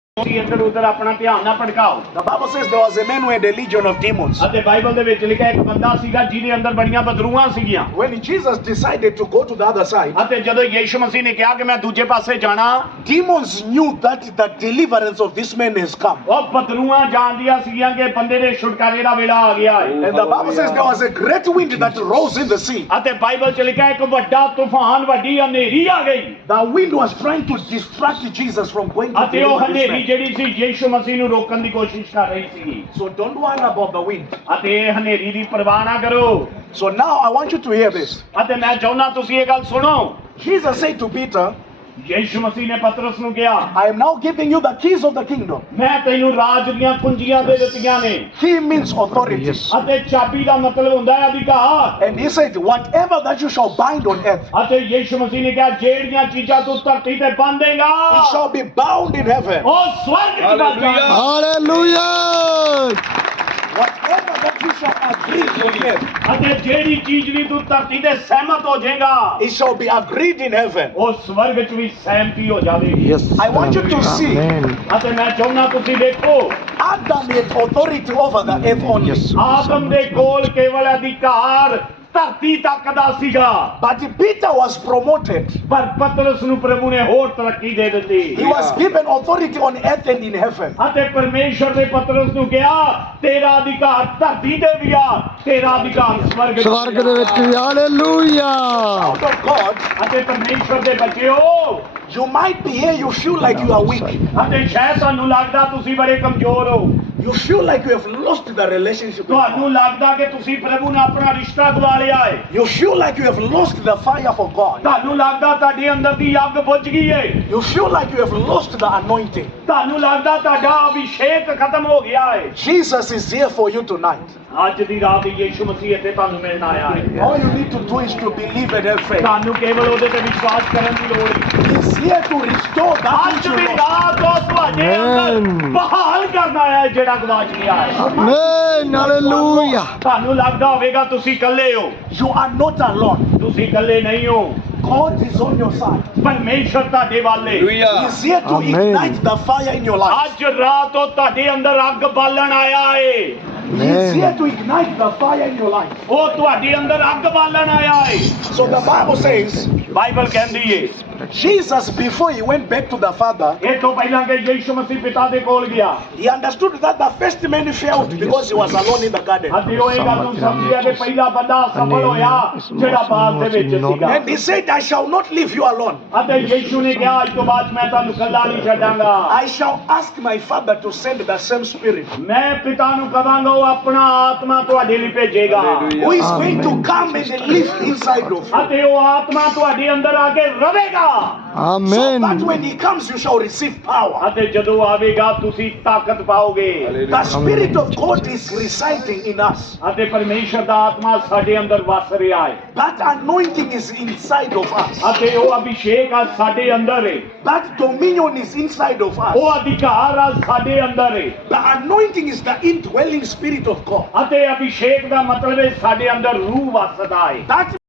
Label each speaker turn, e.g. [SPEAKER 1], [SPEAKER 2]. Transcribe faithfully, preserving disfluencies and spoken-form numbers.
[SPEAKER 1] ਇੱਧਰ ਉੱਧਰ ਆਪਣਾ ਧਿਆਨ ਨਾ ਭਟਕਾਓ।
[SPEAKER 2] The Bible says there was a man who had a legion of demons.
[SPEAKER 1] ਅਤੇ ਬਾਈਬਲ ਦੇ ਵਿੱਚ ਲਿਖਿਆ ਇੱਕ ਬੰਦਾ ਸੀਗਾ ਜਿਹਦੇ ਅੰਦਰ ਬੜੀਆਂ ਬਦਰੂਹਾਂ ਸੀਗੀਆਂ।
[SPEAKER 2] When Jesus decided to go to the other side,
[SPEAKER 1] ਅਤੇ ਜਦੋਂ ਯੀਸ਼ੂ ਮਸੀਹ ਨੇ ਕਿਹਾ ਕਿ ਮੈਂ ਦੂਜੇ ਪਾਸੇ ਜਾਣਾ,
[SPEAKER 2] demons knew that the deliverance of this man has come.
[SPEAKER 1] ਉਹ ਬਦਰੂਹਾਂ ਜਾਣਦੀਆਂ ਸੀਗੀਆਂ ਕਿ ਬੰਦੇ ਦੇ ਛੁਟਕਾਰੇ ਦਾ ਵੇਲਾ ਆ ਗਿਆ ਹੈ।
[SPEAKER 2] And the Bible says there was a great wind that rose in the sea.
[SPEAKER 1] ਅਤੇ ਬਾਈਬਲ ਚ ਲਿਖਿਆ ਇੱਕ ਵੱਡਾ ਤੂਫਾਨ, ਵੱਡੀ ਹਨੇਰੀ ਆ ਗਈ।
[SPEAKER 2] The wind was trying to distract Jesus from going to
[SPEAKER 1] ਅਤੇ ਉਹ
[SPEAKER 2] deliver this
[SPEAKER 1] ਹਨੇਰੀ
[SPEAKER 2] man.
[SPEAKER 1] ਜਿਹੜੀ ਸੀ ਯੀਸ਼ੂ ਮਸੀਹ ਨੂੰ ਰੋਕਣ ਦੀ ਕੋਸ਼ਿਸ਼ ਕਰ ਰਹੀ ਸੀਗੀ।
[SPEAKER 2] So don't worry about the wind.
[SPEAKER 1] ਅਤੇ ਇਹ ਹਨੇਰੀ ਦੀ ਪਰਵਾਹ ਨਾ ਕਰੋ।
[SPEAKER 2] So now I want you to hear this.
[SPEAKER 1] ਅਤੇ ਮੈਂ ਚਾਹੁੰਦਾ ਤੁਸੀਂ ਇਹ ਗੱਲ ਸੁਣੋ।
[SPEAKER 2] Jesus said to Peter,
[SPEAKER 1] Yishu ਮਸੀਹ ਨੇ ਪਤਰਸ ਨੂੰ ਕਿਹਾ,
[SPEAKER 2] I am now giving you the keys of the kingdom.
[SPEAKER 1] ਮੈਂ ਤੈਨੂੰ ਰਾਜ ਦੀਆਂ ਕੁੰਜੀਆਂ ਦੇ ਦਿੱਤੀਆਂ ਨੇ।
[SPEAKER 2] Key means authority.
[SPEAKER 1] ਅਤੇ ਚਾਬੀ ਦਾ ਮਤਲਬ ਹੁੰਦਾ ਹੈ ਅਧਿਕਾਰ।
[SPEAKER 2] And he said, whatever that you shall bind on earth,
[SPEAKER 1] ਅਤੇ ਯੀਸ਼ੂ ਮਸੀਹ ਨੇ ਕਿਹਾ ਜਿਹੜੀਆਂ ਚੀਜ਼ਾਂ ਤੂੰ ਧਰਤੀ ਤੇ ਬੰਨ੍ਹੇਗਾ
[SPEAKER 2] it shall be bound in heaven.
[SPEAKER 1] ਉਹ ਸਵਰਗ ਚ ਬੰਨ ਜਾਣਗੀਆਂ।
[SPEAKER 3] Hallelujah!
[SPEAKER 2] Whatever that you shall agree on earth,
[SPEAKER 1] ਅਤੇ ਜਿਹੜੀ ਚੀਜ਼ ਵੀ ਤੂੰ ਧਰਤੀ ਤੇ ਸਹਿਮਤ ਹੋ ਜਾਏਗਾ
[SPEAKER 2] it shall be agreed in heaven.
[SPEAKER 1] ਉਹ ਸਵਰਗ ਚ ਵੀ ਸਹਿਮਤੀ ਹੋ ਜਾਵੇਗੀ।
[SPEAKER 3] Yes.
[SPEAKER 2] I want you to see,
[SPEAKER 3] Amen.
[SPEAKER 1] ਅਤੇ ਮੈਂ ਚਾਹੁੰਦਾ ਤੁਸੀਂ ਦੇਖੋ,
[SPEAKER 2] Adam had authority over the earth only.
[SPEAKER 3] Yes.
[SPEAKER 1] ਆਦਮ ਦੇ ਕੋਲ ਕੇਵਲ ਅਧਿਕਾਰ ਧਰਤੀ ਤੱਕ ਦਾ ਸੀਗਾ,
[SPEAKER 2] But Peter was promoted.
[SPEAKER 1] ਪਰ ਪਤਰਸ ਨੂੰ ਪ੍ਰਭੂ ਨੇ ਹੋਰ ਤਰੱਕੀ ਦੇ ਦਿੱਤੀ।
[SPEAKER 2] He was given authority on earth and in heaven.
[SPEAKER 1] ਅਤੇ ਪਰਮੇਸ਼ਰ ਨੇ ਪਤਰਸ ਨੂੰ ਕਿਹਾ ਤੇਰਾ ਅਧਿਕਾਰ ਧਰਤੀ ਤੇ ਵੀ ਆ, ਤੇਰਾ ਅਧਿਕਾਰ ਸਵਰਗ ਚ
[SPEAKER 3] ਸਵਰਗ
[SPEAKER 1] ਵੀ
[SPEAKER 3] ਦੇ
[SPEAKER 1] ਆ।
[SPEAKER 3] ਵਿੱਚ ਵੀ ਹਾਲੇਲੂਇਆ।
[SPEAKER 2] Out of God,
[SPEAKER 1] ਅਤੇ ਪਰਮੇਸ਼ਰ ਦੇ ਬੱਚਿਓ,
[SPEAKER 2] you might be here, you feel like you are weak.
[SPEAKER 1] ਅਤੇ ਸ਼ਾਇਦ ਤੁਹਾਨੂੰ ਲੱਗਦਾ ਤੁਸੀਂ ਬੜੇ ਕਮਜ਼ੋਰ ਹੋ,
[SPEAKER 2] You feel like you have lost the relationship with
[SPEAKER 1] ਤੁਹਾਨੂੰ
[SPEAKER 2] God.
[SPEAKER 1] ਲੱਗਦਾ ਕਿ ਤੁਸੀਂ ਪ੍ਰਭੂ ਨਾਲ ਆਪਣਾ ਰਿਸ਼ਤਾ ਗਵਾ ਲਿਆ ਹੈ,
[SPEAKER 2] You feel like you have lost the fire for God.
[SPEAKER 1] ਤੁਹਾਨੂੰ ਲੱਗਦਾ ਤੁਹਾਡੇ ਅੰਦਰ ਦੀ ਅੱਗ ਬੁਝ ਗਈ ਹੈ,
[SPEAKER 2] You feel like you have lost the anointing.
[SPEAKER 1] ਤੁਹਾਨੂੰ ਲੱਗਦਾ ਤੁਹਾਡਾ ਅਭਿਸ਼ੇਕ ਖਤਮ ਹੋ ਗਿਆ ਹੈ।
[SPEAKER 2] Jesus is here for you tonight.
[SPEAKER 1] ਅੱਜ ਦੀ ਰਾਤ ਯੀਸ਼ੂ ਮਸੀਹ ਇੱਥੇ ਤੁਹਾਨੂੰ ਮਿਲਣ ਆਇਆ ਹੈ।
[SPEAKER 2] All you need to do is to believe and have faith.
[SPEAKER 1] ਤੁਹਾਨੂੰ ਕੇਵਲ ਉਹਦੇ ਤੇ ਵਿਸ਼ਵਾਸ ਕਰਨ ਦੀ ਲੋੜ ਹੈ।
[SPEAKER 2] He's here to restore that
[SPEAKER 1] ਅੱਜ
[SPEAKER 2] which you
[SPEAKER 1] ਦੀ
[SPEAKER 2] lost.
[SPEAKER 1] ਰਾਤ ਉਹ ਤੁਹਾਡੇ ਅੰਦਰ
[SPEAKER 3] Amen.
[SPEAKER 1] ਬਹਾਲ ਕਰਨ ਆਇਆ ਹੈ ਜਿਹੜਾ ਗਵਾਚ ਗਿਆ ਹੈ।
[SPEAKER 3] ਆਮੇਨ। ਹਾਲੇਲੂਇਆ।
[SPEAKER 1] ਤੁਹਾਨੂੰ ਲੱਗਦਾ ਹੋਵੇਗਾ ਤੁਸੀਂ ਇਕੱਲੇ ਹੋ,
[SPEAKER 2] You are not alone.
[SPEAKER 1] ਤੁਸੀਂ ਇਕੱਲੇ ਨਹੀਂ ਹੋ।
[SPEAKER 2] God is on your side.
[SPEAKER 1] ਪਰਮੇਸ਼ਰ ਤੁਹਾਡੇ ਵਾਲੇ।
[SPEAKER 2] He's here to
[SPEAKER 3] Amen.
[SPEAKER 2] ignite the fire in your life.
[SPEAKER 1] ਅੱਜ ਰਾਤ ਉਹ ਤੁਹਾਡੇ ਅੰਦਰ ਅੱਗ ਬਾਲਣ ਆਇਆ ਏ।
[SPEAKER 2] He's here to ignite the fire in your life.
[SPEAKER 1] ਉਹ ਤੁਹਾਡੇ ਅੰਦਰ ਅੱਗ ਬਾਲਣ ਆਇਆ ਏ।
[SPEAKER 2] So the Bible says,
[SPEAKER 1] Bible ਕਹਿੰਦੀ ਏ
[SPEAKER 2] Jesus, before he went back to the Father,
[SPEAKER 1] ਇਹ ਤੋਂ ਪਹਿਲਾਂ ਕਿ ਯੀਸ਼ੂ ਮਸੀਹ ਪਿਤਾ ਦੇ ਕੋਲ ਗਿਆ,
[SPEAKER 2] he understood that the first man failed because he was alone in the garden.
[SPEAKER 1] ਅਤੇ ਉਹ ਇਹ ਗੱਲ ਨੂੰ ਸਮਝਿਆ ਕਿ ਪਹਿਲਾ ਬੰਦਾ ਸਫਲ ਹੋਇਆ ਜਿਹੜਾ ਬਾਗ ਦੇ ਵਿੱਚ ਸੀਗਾ।
[SPEAKER 2] And he said, I shall not leave you alone.
[SPEAKER 1] ਅਤੇ ਯੀਸ਼ੂ ਨੇ ਕਿਹਾ ਅੱਜ ਤੋਂ ਬਾਅਦ ਮੈਂ ਤੁਹਾਨੂੰ ਇਕੱਲਾ ਨਹੀਂ ਛੱਡਾਂਗਾ,
[SPEAKER 2] I shall ask my Father to send the same Spirit
[SPEAKER 1] ਮੈਂ ਪਿਤਾ ਨੂੰ ਕਹਾਂਗਾ ਉਹ ਆਪਣਾ ਆਤਮਾ ਤੁਹਾਡੇ ਲਈ ਭੇਜੇਗਾ,
[SPEAKER 2] who is going to come and live inside of you.
[SPEAKER 1] ਅਤੇ ਉਹ ਆਤਮਾ ਤੁਹਾਡੇ ਅੰਦਰ ਆ ਕੇ ਰਵੇਗਾ।
[SPEAKER 2] So
[SPEAKER 3] amen.
[SPEAKER 2] that when he comes, you shall receive power.
[SPEAKER 1] ਅਤੇ ਜਦੋਂ ਆਵੇਗਾ ਤੁਸੀਂ ਤਾਕਤ ਪਾਓਗੇ।
[SPEAKER 2] The Spirit of God is residing in us.
[SPEAKER 1] ਅਤੇ ਪਰਮੇਸ਼ਰ ਦਾ ਆਤਮਾ ਸਾਡੇ ਅੰਦਰ ਵਸ ਰਿਹਾ ਹੈ,
[SPEAKER 2] That anointing is inside of us.
[SPEAKER 1] ਅਤੇ ਉਹ ਅਭਿਸ਼ੇਕ ਆ ਸਾਡੇ ਅੰਦਰ ਹੈ,
[SPEAKER 2] That dominion is inside of us.
[SPEAKER 1] ਉਹ ਅਧਿਕਾਰ ਆ ਸਾਡੇ ਅੰਦਰ ਹੈ।
[SPEAKER 2] The anointing is the indwelling Spirit of God.
[SPEAKER 1] ਅਤੇ ਅਭਿਸ਼ੇਕ ਦਾ ਮਤਲਬ ਹੈ ਸਾਡੇ ਅੰਦਰ ਰੂਹ ਵਸਦਾ ਹੈ।
[SPEAKER 2] That